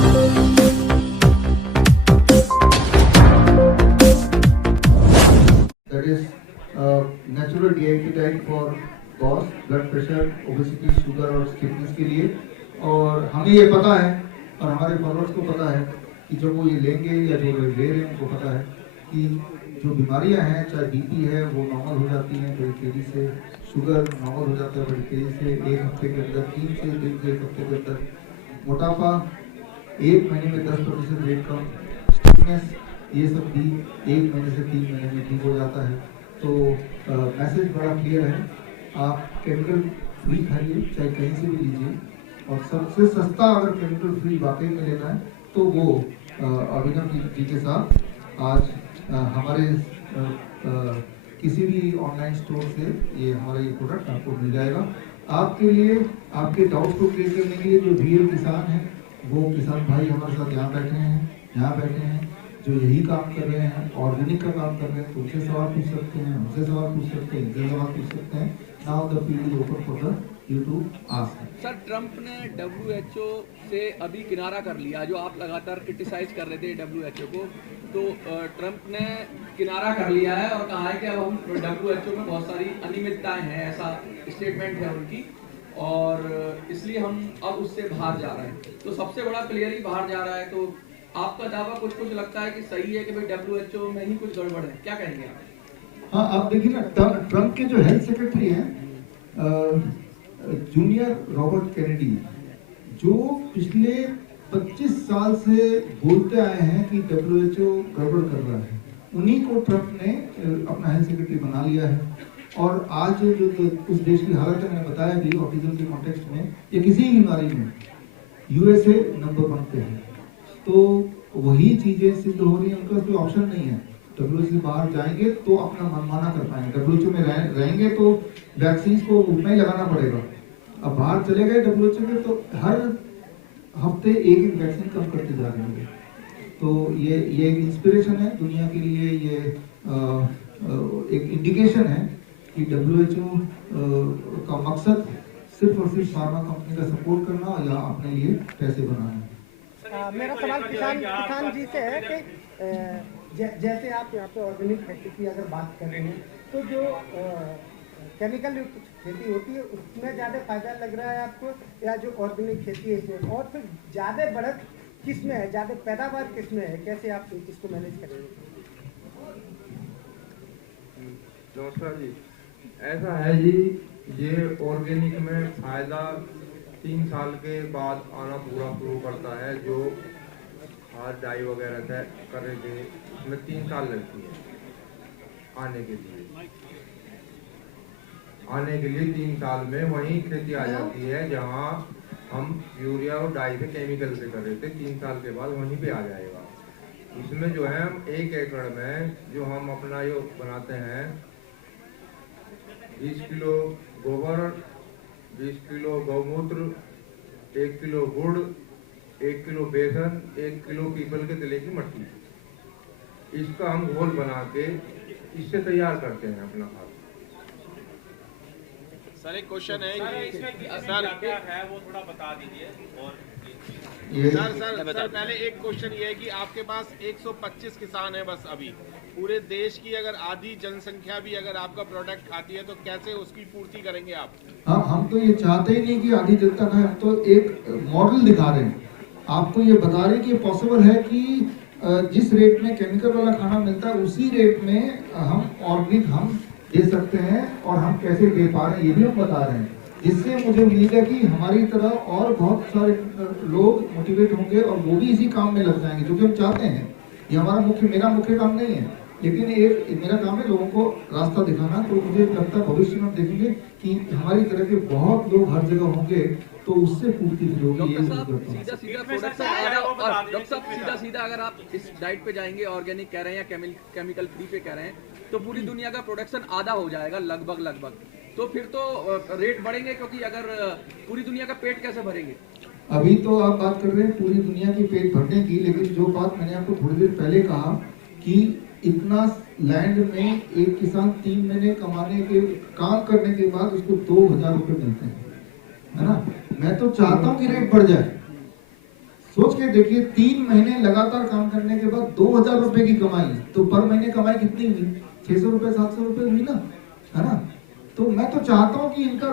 That is natural diet for cause blood pressure, obesity, sugar और stiffness के लिए। और हमें ये पता है और हमारे फॉलोअर्स को पता है कि जब वो ये लेंगे या जो ले रहे हैं उनको पता है कि जो बीमारियां हैं, चाहे बीपी है वो नॉर्मल हो जाती हैं बड़ी तेजी से, शुगर नॉर्मल हो जाता है बड़ी तेजी से, एक हफ्ते के अंदर 3 से दिन के एक हफ्ते के अंदर, मोटापा 1 महीने में 10% वेट कम, स्टिफनेस ये सब भी 1 महीने से 3 महीने में ठीक हो जाता है। तो मैसेज बड़ा क्लियर है, आप केमिकल फ्री खाइए, चाहे कहीं से भी लीजिए, और सबसे सस्ता अगर केमिकल फ्री वाकई में लेना है तो वो अभिनव जी के साथ आज हमारे किसी भी ऑनलाइन स्टोर से ये हमारा ये प्रोडक्ट आपको मिल जाएगा। आपके लिए आपके डाउट को क्लियर करने के लिए जो रियल किसान हैं, वो किसान भाई हमारे साथ यहाँ बैठे हैं, जो यही काम कर रहे हैं, ऑर्गेनिक का काम कर रहे हैं, तो उनसे सवाल पूछ सकते हैं, हमसे सवाल पूछ सकते हैं, इनसे सवाल पूछ सकते हैं। Now the field is open for the you to ask. Sir, Trump ने WHO से अभी किनारा कर लिया, जो आप लगातार क्रिटिसाइज कर रहे थे WHO को, तो ट्रंप ने किनारा कर लिया है और कहा है कि अब हम WHO में बहुत सारी अनियमितताएं हैं, ऐसा स्टेटमेंट है उनकी, और इसलिए हम अब उससे बाहर जा रहे हैं। तो सबसे बड़ा प्लेयर ही बाहर जा रहा है, तो आपका दावा कुछ लगता है कि सही है कि भाई WHO में ही कुछ गड़बड़ है, क्या कहेंगे आप? हाँ, आप देखिए ना, ट्रंप के जो हेल्थ सेक्रेटरी हैं जूनियर रॉबर्ट केनेडी, जो पिछले 25 साल से बोलते आए हैं कि WHO गड़बड़ कर रहा है, उन्हीं को ट्रंप ने अपना हेल्थ सेक्रेटरी बना लिया है। और आज जो उस देश की हालत है, मैंने बताया भी ऑटिज्म के कॉन्टेक्स्ट में, या किसी भी बीमारी में USA नंबर 1 पे है। तो वही चीजें सिद्ध हो रही हैं, उनका कोई ऑप्शन नहीं है। WHO से बाहर जाएंगे तो अपना मनमाना कर पाएंगे, WHO में रहेंगे तो वैक्सीन को उतना ही लगाना पड़ेगा। अब बाहर चले गए WHO में तो हर हफ्ते एक वैक्सीन कम करते जा रहे हैं। तो ये एक इंस्पिरेशन है दुनिया के लिए, ये एक इंडिकेशन है कि WHO का मकसद सिर्फ और सिर्फ फार्मा कंपनी का सपोर्ट करना या अपने लिए पैसे बनाना। मेरा सवाल किसान जी से है कि जैसे आप यहाँ पे ऑर्गेनिक खेती की अगर बात कर रहे हैं, तो जो केमिकल युक्त खेती होती है उसमें ज़्यादा फायदा लग रहा है आपको, या जो ऑर्गेनिक खेती है इसमें? और फिर ज़्यादा बढ़त किस में है, ज़्यादा पैदावार किस में है, कैसे आप इसको मैनेज करेंगे? नमस्कार जी, ऐसा है जी, ये ऑर्गेनिक में फायदा 3 साल के बाद आना पूरा शुरू करता है। जो खाद डाई वगैरह तय कर रहे थे उसमें 3 साल लगती है आने के लिए 3 साल में वही खेती आ जाती है जहां हम यूरिया और डाई से केमिकल से कर रहे थे। 3 साल के बाद वहीं पे आ जाएगा। इसमें जो है हम 1 एकड़ में जो हम अपना ये बनाते हैं 20 किलो गोबर, 20 किलो गौमूत्र, 1 किलो गुड़, 1 किलो बेसन, 1 किलो पीपल के तले की मट्टी, इसका हम घोल बना के इससे तैयार करते हैं अपना खाद। सर, एक क्वेश्चन है कि सर क्या है वो थोड़ा बता दीजिए। और सर पहले एक क्वेश्चन ये है कि आपके पास 125 किसान है बस अभी, पूरे देश की अगर आधी जनसंख्या भी अगर आपका प्रोडक्ट खाती है तो कैसे उसकी पूर्ति करेंगे आप? हाँ, हम तो ये चाहते ही नहीं कि आधी जनता खाए, हम तो एक मॉडल दिखा रहे हैं, आपको ये बता रहे हैं कि पॉसिबल है कि जिस रेट में केमिकल वाला खाना मिलता है उसी रेट में हम ऑर्गेनिक हम दे सकते हैं, और हम कैसे दे पा रहे हैं ये भी हम बता रहे हैं, जिससे मुझे उम्मीद है कि हमारी तरह और बहुत सारे लोग मोटिवेट होंगे और वो भी इसी काम में लग जाएंगे, जो कि हम चाहते हैं। ये मेरा मुख्य काम नहीं है, लेकिन एक मेरा काम है लोगों को रास्ता दिखाना। तो मुझे लगता है भविष्य में देखेंगे कि हमारी तरह के बहुत लोग हर जगह होंगे, तो उससे पूर्ति होगी। सीधा अगर आप इस डाइट पे जाएंगे, ऑर्गेनिक कह रहे हैं या केमिकल फ्री पे कह रहे हैं, तो पूरी दुनिया का प्रोडक्शन आधा हो जाएगा लगभग। तो फिर तो रेट बढ़ेंगे, क्योंकि अगर पूरी दुनिया का पेट कैसे भरेंगे? अभी तो आप बात कर रहे हैं पूरी दुनिया की पेट भरने की, लेकिन जो बात मैंने आपको थोड़ी देर पहले कहा कि इतना लैंड में एक किसान 3 महीने काम करने के बाद उसको 2000 रुपए मिलते हैं, है ना। मैं तो चाहता हूँ कि रेट बढ़ जाए, सोच के देखिए 3 महीने लगातार काम करने के बाद 2000 रुपए की कमाई, तो पर महीने कमाई कितनी हुई? 600 रुपए 700 रुपए हुई ना, है ना? तो मैं तो चाहता हूँ कि इनका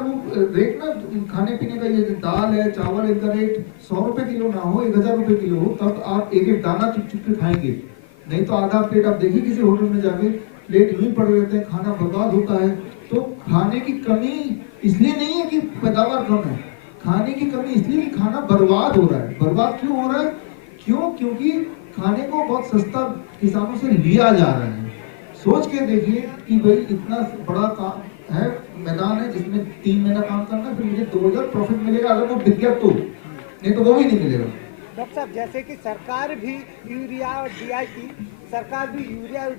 रेट ना, खाने पीने का, ये दाल है चावल, इनका रेट 100 रुपए किलो ना हो, 1000 रुपए किलो हो, तब आप एक एक दाना चुप चुप के खाएंगे। नहीं तो आधा प्लेट आप देखिए किसी होटल में जाके प्लेट यूं ही पड़े रहते हैं, खाना बर्बाद होता है। तो खाने की कमी इसलिए नहीं है कि पैदावार कम है, खाने की कमी इसलिए कि खाना बर्बाद हो रहा है। बर्बाद क्यों हो रहा है? क्योंकि खाने को बहुत सस्ता किसानों से लिया जा रहा है। सोच के देखिए कि भाई इतना बड़ा काम है, मैदान है जिसमें 3 महीना काम करना, फिर मुझे 2000 प्रॉफिट मिलेगा अगर वो बिक गया तो, नहीं तो वो भी नहीं मिलेगा। डॉक्टर साहब, जैसे कि सरकार भी यूरिया और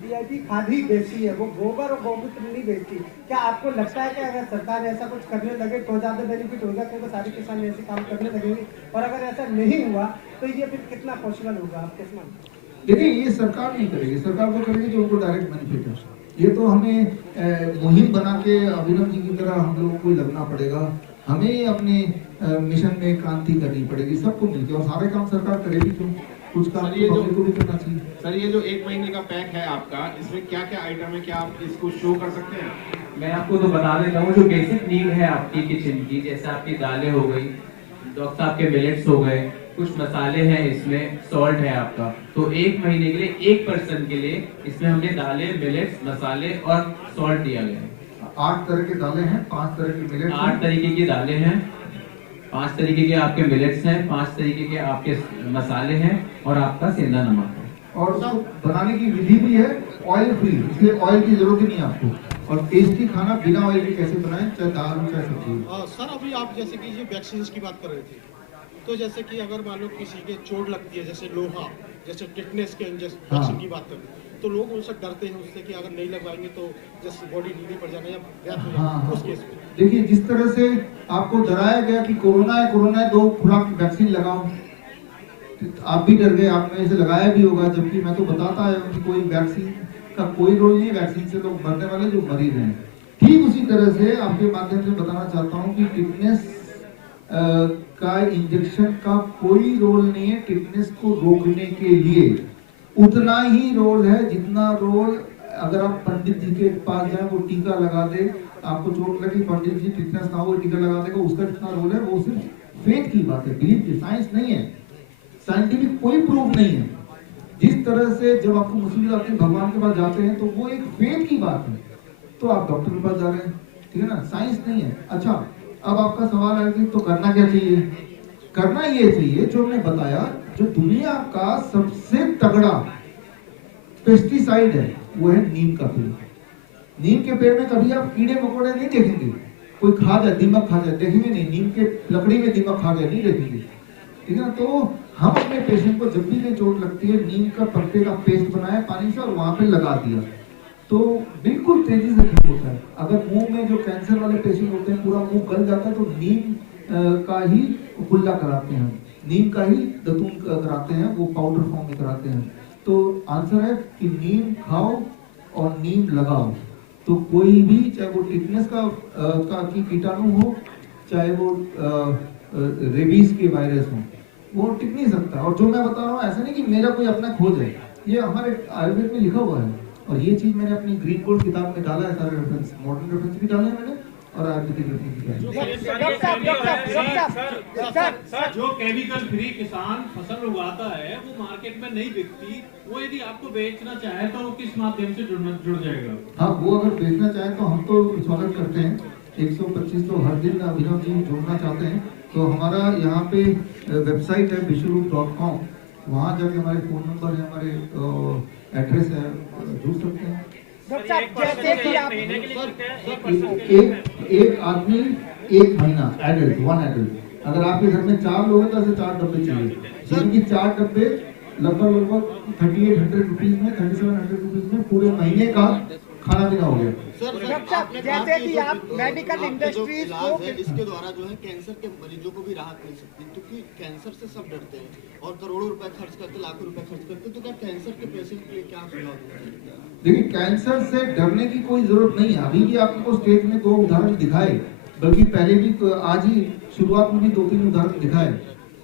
डीआईपी खाद ही बेचती है, वो गोबर और गौमूत्र नहीं बेचती। क्या आपको लगता है कि अगर सरकार ऐसा कुछ करने लगे तो ज्यादा बेनिफिट होगा, क्योंकि सारे किसान ऐसे काम करने लगेंगे, और अगर ऐसा नहीं हुआ तो ये फिर कितना पॉसिबल होगा आपके सामने? देखिए, ये सरकार नहीं करेगी, सरकार वो करेगी जो उनको डायरेक्ट बेनिफिट है। ये तो हमें मुहिम बना के अभिनव जी की तरह हम लोगों को लगना पड़ेगा, हमें अपने मिशन में क्रांति करनी पड़ेगी सबको मिलकर, और सारे काम सरकार करेगी क्यों, कुछ काम पब्लिक को भी करना चाहिए। सर, ये जो 1 महीने का पैक है आपका, इसमें क्या क्या आइटम है, क्या आप इसको शो कर सकते हैं? मैं आपको तो बता देता हूँ, जो बेसिक नीड है आपकी किचन की, जैसे आपकी दालें हो गई, डॉक्टर साहब के मिलेट्स हो गए, कुछ मसाले हैं, इसमें सॉल्ट है आपका। तो 1 महीने के लिए 1 पर्सन के लिए इसमें हमने दालें, मिलेट्स, मसाले और सॉल्ट दिया गया है। 8 तरह के दालें हैं, 5 तरह के मिलेट्स, 8 तरीके की दालें हैं, 5 तरीके के आपके मिलेट्स हैं, 5 तरीके के आपके मसाले हैं, और आपका सेंधा नमक है। और उसको बनाने की विधि भी है ऑयल फ्री, इसलिए ऑयल की जरूरत ही नहीं है आपको। और टेस्टी खाना बिना ऑयल के कैसे बनाएं, चाहे दाल हो चाहे सब्जी। सर, अभी आप जैसे कि ये वैक्सीन की बात कर रहे थे, तो जैसे कि अगर मान लो किसी के चोट लगती है, जैसे लोहा, जैसे टिटनेस के वैक्सीन की बात करें, तो लोग उनसे डरते हैं उससे कि अगर नहीं लगवाएंगे तो जैसे बॉडी ढीली पड़ जाएगा या डेथ हो जाएगा उस केस में। देखिए, जिस तरह से आपको डराया गया कि कोरोना है 2 खुराक वैक्सीन लगाओ, आप भी डर गए, आपने इसे लगाया भी होगा, जबकि मैं तो बताता है कि कोई वैक्सीन का कोई रोल नहीं, वैक्सीन से लोग मरने वाले जो मरीज हैं। ठीक उसी तरह से आपके माध्यम से बताना चाहता हूँ कि टिटनेस का इंजेक्शन का कोई रोल नहीं है टिटनेस को रोकने के लिए। उतना ही रोल है जितना रोल अगर आप पंडित जी के पास जाए, वो टीका लगा दे, आपको चोट लगी, पंडित जी टिटनेस ना हो टीका लगा देगा, उसका जितना रोल है वो सिर्फ फेथ की बात है, बिलीफ की, साइंस नहीं है, साइंटिफिक कोई प्रूफ नहीं है। जिस तरह से जब आपको मुसीबत आती है भगवान के पास जाते हैं तो वो एक फेथ की बात है, तो आप डॉक्टर के पास जा रहे हैं, ठीक है ना, साइंस नहीं है। अच्छा, अब आपका सवाल है कि तो करना क्या चाहिए? करना ये चाहिए जो हमने बताया, जो दुनिया का सबसे तगड़ा पेस्टिसाइड है वो है नीम का पेड़। नीम के पेड़ में कभी आप कीड़े मकोड़े नहीं देखेंगे, कोई खा जाए, दीमक खा जाए, देखेंगे नहीं, नीम के लकड़ी में दीमक खा गया नहीं देखेंगे, ठीक है ना। तो हम अपने पेशेंट को जब भी कहीं चोट लगती है, नीम का पत्ते का पेस्ट बनाया पानी से और वहां पे लगा दिया, तो बिल्कुल तेजी से ठीक होता है। अगर मुंह में जो कैंसर वाले पेशेंट होते हैं पूरा मुंह गल जाता है, तो नीम का ही कुल्ला कराते हैं, नीम का ही दतून कराते हैं, वो पाउडर फॉर्म में कराते हैं। तो आंसर है कि नीम खाओ और नीम लगाओ, तो कोई भी, चाहे वो टिटनेस का कीटाणु हो, चाहे वो रेबीज के वायरस हो, वो टिक नहीं सकता। और जो मैं बता रहा हूँ ऐसा नहीं कि मेरा कोई अपना खोज है, ये हमारे आयुर्वेद में लिखा हुआ है, और ये चीज मैंने अपनी ग्रीन गोल्ड किताब में डाला है, सारे रेफरेंस, मॉडर्न रेफरेंस भी डाले हैं मैंने, और आयुर्वेदिक रेफरेंस भी डाले हैं। जो केमिकल फ्री किसान फसल उगाता है वो मार्केट में नहीं बिकती, वो यदि आपको बेचना चाहे तो वो किस माध्यम से जुड़ जाएगा? हाँ, वो अगर बेचना चाहे तो हम तो स्वागत करते हैं। 125 तो हर दिन अभिनव जी जोड़ना चाहते हैं, तो हमारा यहाँ पे वेबसाइट है विश्वरूप.com, वहाँ जाके हमारे फोन नंबर है, हमारे एड्रेस है, जुड़ सकते हैं। एक आदमी 1 महीना एडल्ट, 1 एडल्ट। अगर आपके घर में 4 लोग हैं तो ऐसे 4 डब्बे चाहिए, जिनकी 4 डब्बे लगभग 3800 रुपीज में, 3700 रुपीज में पूरे महीने का खाना पीना हो गया। जैसे कि आप मेडिकल इंडस्ट्रीज को, इसके द्वारा जो है कैंसर के मरीजों को भी राहत मिल सकती है, क्योंकि कैंसर से सब डरते हैं और करोड़ों रुपए खर्च करते, लाखों रुपए खर्च करते, तो क्या कैंसर के पेशेंट के लिए क्या सुझाव? देखिए, कैंसर से डरने की कोई जरूरत नहीं है। अभी भी आपको स्टेज में 2 उदाहरण दिखाए, बल्कि पहले भी आज ही शुरुआत में भी 2-3 उदाहरण दिखाए।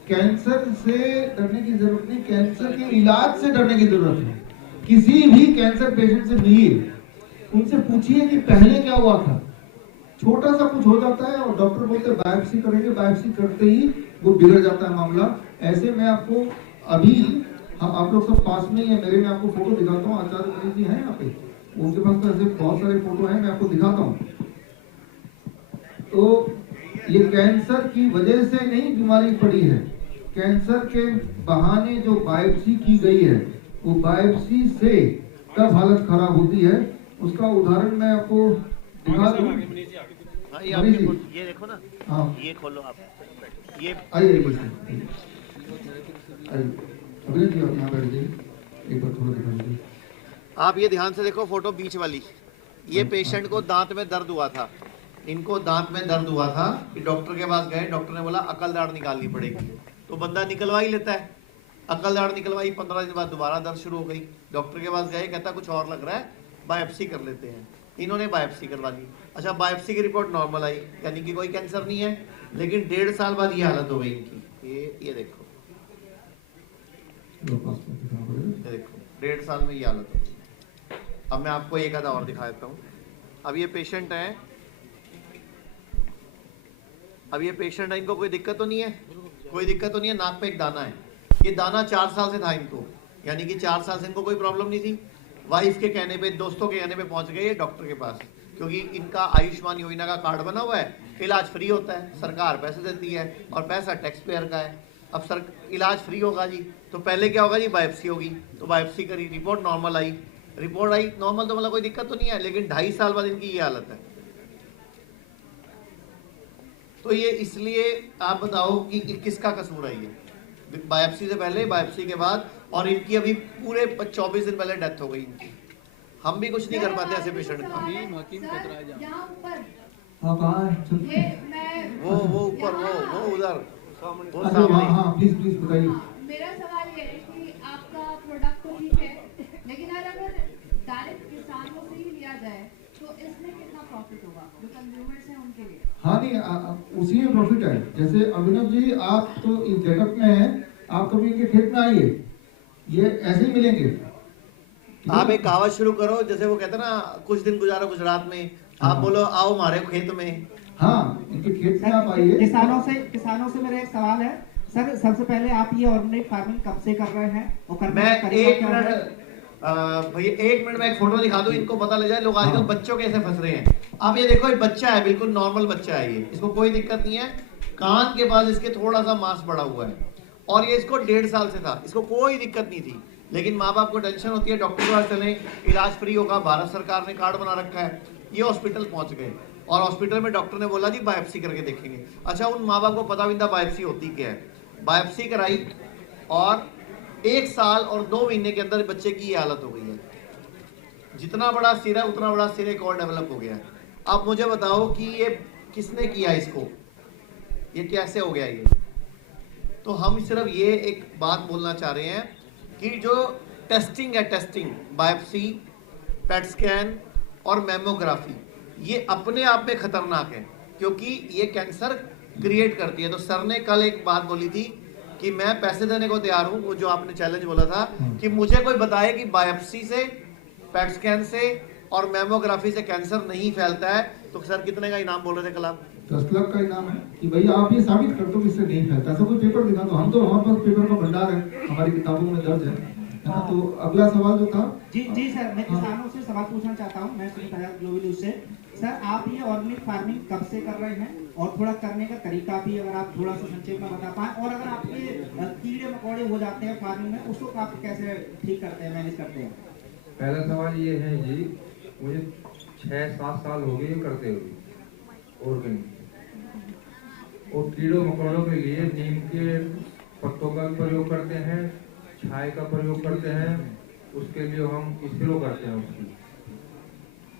कैंसर से डरने की जरूरत नहीं, कैंसर के इलाज से डरने की जरूरत है। किसी भी कैंसर पेशेंट से मिलिए, उनसे पूछिए कि पहले क्या हुआ था। छोटा सा कुछ हो जाता है और डॉक्टर बोलते हैं बायोप्सी करेंगे, बायोप्सी करते ही वो बिगड़ जाता है मामला। ऐसे मैं आपको अभी, आप लोग सब पास में ही है मेरे, मैं आपको फोटो दिखाता हूँ। आचार्य मनीष जी हैं यहाँ पे, उनके पास तो ऐसे बहुत सारे फोटो हैं, मैं आपको दिखाता हूँ। तो ये कैंसर की वजह से नहीं बीमारी पड़ी है, कैंसर के बहाने जो बायोप्सी की गई है, वो बायोप्सी से कब हालत खराब होती है उसका उदाहरण मैं आपको दिखा दूं। ये देखो ना, हाँ, ये खोलो आप, ये आइए अभी जी आप यहाँ बैठ जाइए, एक बार थोड़ा दिखा दीजिए। आप ये ध्यान से देखो फोटो बीच वाली। ये पेशेंट को दांत में दर्द हुआ था, इनको दांत में दर्द हुआ था कि डॉक्टर के पास गए, डॉक्टर ने बोला अकल दाढ़ निकालनी पड़ेगी, तो बंदा निकलवा ही लेता है। अकल दाढ़ निकलवाई, 15 दिन बाद दोबारा दर्द शुरू हो गई, डॉक्टर के पास गए, कहता कुछ और लग रहा है, बायोप्सी कर लेते हैं। इन्होंने बायोप्सी करवा ली। अच्छा, बायोप्सी की रिपोर्ट नॉर्मल आई, यानी कि कोई कैंसर नहीं है, लेकिन 1.5 साल बाद ये हालत हो गई इनकी। ये देखो, ये देखो 1.5 साल में ये हालत हो गई। अब मैं आपको एक आधा और दिखा देता हूँ। अब ये पेशेंट है, इनको कोई दिक्कत तो नहीं है, कोई दिक्कत तो नहीं है। नाक पे एक दाना है, ये दाना 4 साल से था इनको, यानी कि 4 साल से इनको कोई प्रॉब्लम नहीं थी। वाइफ के कहने पे, दोस्तों के कहने पे पहुंच गए ये डॉक्टर के पास, क्योंकि इनका आयुष्मान योजना का कार्ड बना हुआ है, इलाज फ्री होता है, सरकार पैसे देती है और पैसा टैक्स पेयर का है। अब सर इलाज फ्री होगा जी, तो पहले क्या होगा जी, बायोप्सी होगी। तो बायोप्सी करी, रिपोर्ट नॉर्मल आई, रिपोर्ट आई नॉर्मल, तो मतलब कोई दिक्कत तो नहीं है, लेकिन 2.5 साल बाद इनकी ये हालत है। तो ये इसलिए आप बताओ कि किसका कसूर है ये, बायोप्सी से पहले, बायोप्सी के बाद, और इनकी अभी पूरे 24 दिन पहले डेथ हो गई इनकी। हम भी कुछ नहीं कर पाते ऐसे पेशेंट का। वो ऊपर, वो उधर, वो सामने। प्लीज बताइए। मेरा सवाल ये है कि आपका प्रोडक्ट तो ठीक है, लेकिन अगर डायरेक्ट किसानों से ही लिया जाए तो इसमें कितना प्रॉफिट होगा जो कंज्यूमर्स हैं उनके लिए? हाँ नहीं, उसी में प्रॉफिट है। जैसे अभिनव जी, आप तो इस जगत में हैं, आप कभी इनके खेत में आइए, ये ऐसे ही मिलेंगे। आप एक कहावत शुरू करो, जैसे वो कहते हैं ना, कुछ दिन गुजारो गुजरात में, आप बोलो आओ हमारे खेत में। हाँ, इनके खेत में आप आइए। किसानों से मेरा एक सवाल है सर, सबसे पहले आप ये ऑर्गेनिक फार्मिंग कब से कर रहे हैं और करने मैं का तरीका एक क्या है? भैया 1 मिनट में एक फोटो दिखा दूं, इनको पता लग जाए लोग आजकल बच्चों कैसे फंस रहे हैं। आप ये देखो, एक बच्चा है, बिल्कुल नॉर्मल बच्चा है ये, इसको कोई दिक्कत नहीं है, कान के पास इसके थोड़ा सा मांस बढ़ा हुआ है, और ये इसको 1.5 साल से था, इसको कोई दिक्कत नहीं थी, लेकिन माँ बाप को टेंशन होती है, डॉक्टर के पास चले, इलाज फ्री होगा, भारत सरकार ने कार्ड बना रखा है। ये हॉस्पिटल पहुंच गए और हॉस्पिटल में डॉक्टर ने बोला जी बायोप्सी करके देखेंगे। अच्छा, उन माँ बाप को पता भी था बायोप्सी होती क्या है। बायोप्सी कराई और 1 साल और 2 महीने के अंदर बच्चे की ये हालत हो गई है। जितना बड़ा सिर है उतना बड़ा सिर एक और डेवलप हो गया है। अब मुझे बताओ कि ये किसने किया इसको, ये कैसे हो गया ये? तो हम सिर्फ ये एक बात बोलना चाह रहे हैं कि जो टेस्टिंग है, टेस्टिंग, बायोप्सी, पेट स्कैन और मैमोग्राफी, ये अपने आप में खतरनाक है, क्योंकि ये कैंसर क्रिएट करती है। तो सर ने कल एक बात बोली थी कि मैं पैसे देने को तैयार हूं, वो जो आपने चैलेंज बोला था कि मुझे कोई बताए कि बायोप्सी से, पेट स्कैन से और मैमोग्राफी से कैंसर नहीं फैलता है, तो सर कितने का इनाम बोल रहे थे कल आप? 10 लाख का इनाम है कि भैया आप ये साबित कर दो कि इससे नहीं फैलता। ऐसा कोई पेपर दिखा दो, हम तो हमारे पास पेपर का भंडार है, हमारी किताबों में दर्ज है ना। तो अगला सवाल जो था, जी सर, मैं किसानों से सवाल पूछना चाहता हूँ। मैं सुनील आजाद, ग्लोबल न्यूज से। सर, आप ये ऑर्गेनिक फार्मिंग कब से कर रहे हैं और थोड़ा करने का तरीका भी अगर आप थोड़ा सा संक्षेप में बता पाएं, और अगर आपके कीड़े मकोड़े हो जाते हैं फार्मिंग में, उसको आप कैसे ठीक करते हैं, मैनेज करते हैं? पहला सवाल ये है जी, मुझे 6-7 साल हो गए करते हुए ऑर्गेनिक, और कीड़ों मकोड़ों के लिए नीम के पत्तों का प्रयोग करते हैं, छाई का प्रयोग करते हैं, उसके लिए हम स्प्रे करते हैं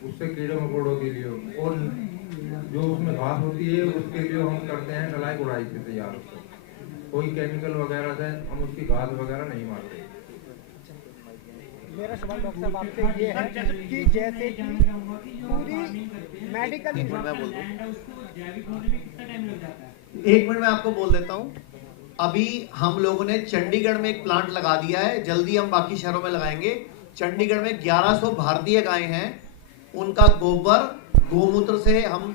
उससे कीड़ों मकोड़ों के लिए, और जो उसमें घास होती है उसके लिए हम करते हैं ढलाई गुड़ाई से तैयार, कोई केमिकल वगैरह से हम उसकी घास वगैरह नहीं मारते। मेरा सवाल डॉक्टर साहब आपसे ये है कि जैसे कि पूरी मेडिकल, 1 मिनट में आपको बोल देता हूँ। अभी हम लोगों ने चंडीगढ़ में एक प्लांट लगा दिया है, जल्दी हम बाकी शहरों में लगाएंगे। चंडीगढ़ में 1100 भारतीय गायें हैं, उनका गोबर गोमूत्र से हम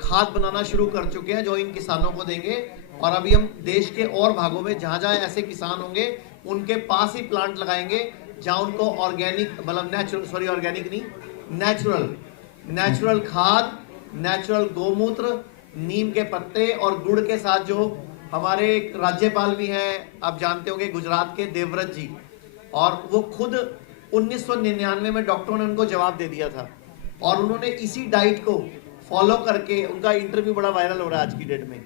खाद बनाना शुरू कर चुके हैं जो इन किसानों को देंगे। और अभी हम देश के और भागों में जहां जहां ऐसे किसान होंगे उनके पास ही प्लांट लगाएंगे जहां उनको ऑर्गेनिक, मतलब नेचुरल खाद, नेचुरल गोमूत्र, नीम के पत्ते और गुड़ के साथ, जो हमारे राज्यपाल भी हैं, आप जानते होंगे गुजरात के देवव्रत जी, और वो खुद 1999 में डॉक्टरों ने उनको जवाब दे दिया था और उन्होंने इसी डाइट को फॉलो करके, उनका इंटरव्यू बड़ा वायरल हो रहा है आज की डेट में,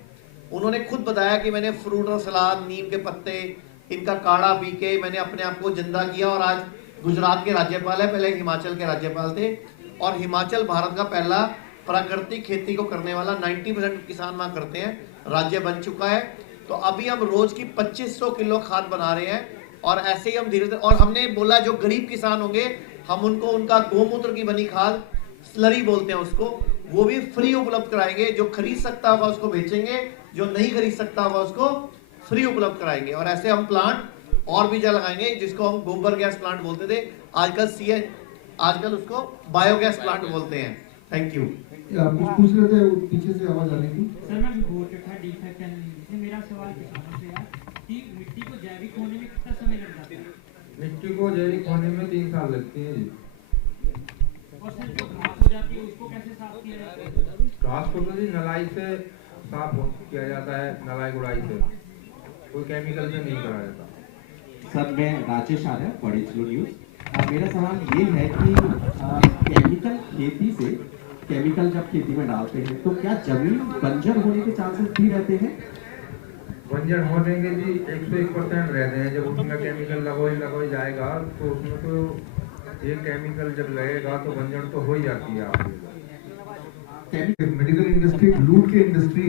उन्होंने खुद बताया कि मैंने फ्रूट और सलाद, नीम के पत्ते, इनका काढ़ा पी के मैंने अपने आप को जिंदा किया। और आज गुजरात के राज्यपाल है, पहले हिमाचल के राज्यपाल थे, और हिमाचल भारत का पहला प्राकृतिक खेती को करने वाला 90% किसान वहां करते हैं राज्य बन चुका है। तो अभी हम रोज की 2500 किलो खाद बना रहे हैं और ऐसे ही हम धीरे धीरे, और हमने बोला जो गरीब किसान होंगे हम उनको उनका गोमूत्र की बनी खाद, स्लरी बोलते हैं उसको, वो भी फ्री उपलब्ध कराएंगे। जो खरीद सकता होगा उसको बेचेंगे, जो नहीं खरीद सकता होगा उसको फ्री उपलब्ध कराएंगे। और ऐसे हम प्लांट और भी जगह लगाएंगे, जिसको हम गोबर गैस प्लांट बोलते थे, आजकल उसको बायोगैस प्लांट बोलते हैं। Thank you. आप कुछ पूछ रहे थे, पीछे से आवाज आ रही थी। सर मैं मेरा सवाल किसानों से है कि मिट्टी को जैविक होने में कितना समय लग जाता है? मिट्टी को जैविक होने में 3 साल लगते हैं जी। और सर जो घास हो जाती है उसको कैसे साफ किया जाता है? घास को तो जी नलाई से साफ किया जाता है, नलाई गुड़ाई से, कोई केमिकल से नहीं करा जाता। सर मैं राजेश आर्य, पढ़िचलो न्यूज। मेरा सवाल ये है कि केमिकल खेती से, केमिकल जब खेती में डालते हैं तो क्या जमीन बंजर होने के चांसेस भी रहते हैं? बंजर होने के जी 101% रहते हैं। जब उसमें केमिकल लगोई जाएगा तो उसमें तो ये केमिकल जब लगेगा तो बंजर तो हो ही जाती है। आपकी मेडिकल इंडस्ट्री लूट के इंडस्ट्री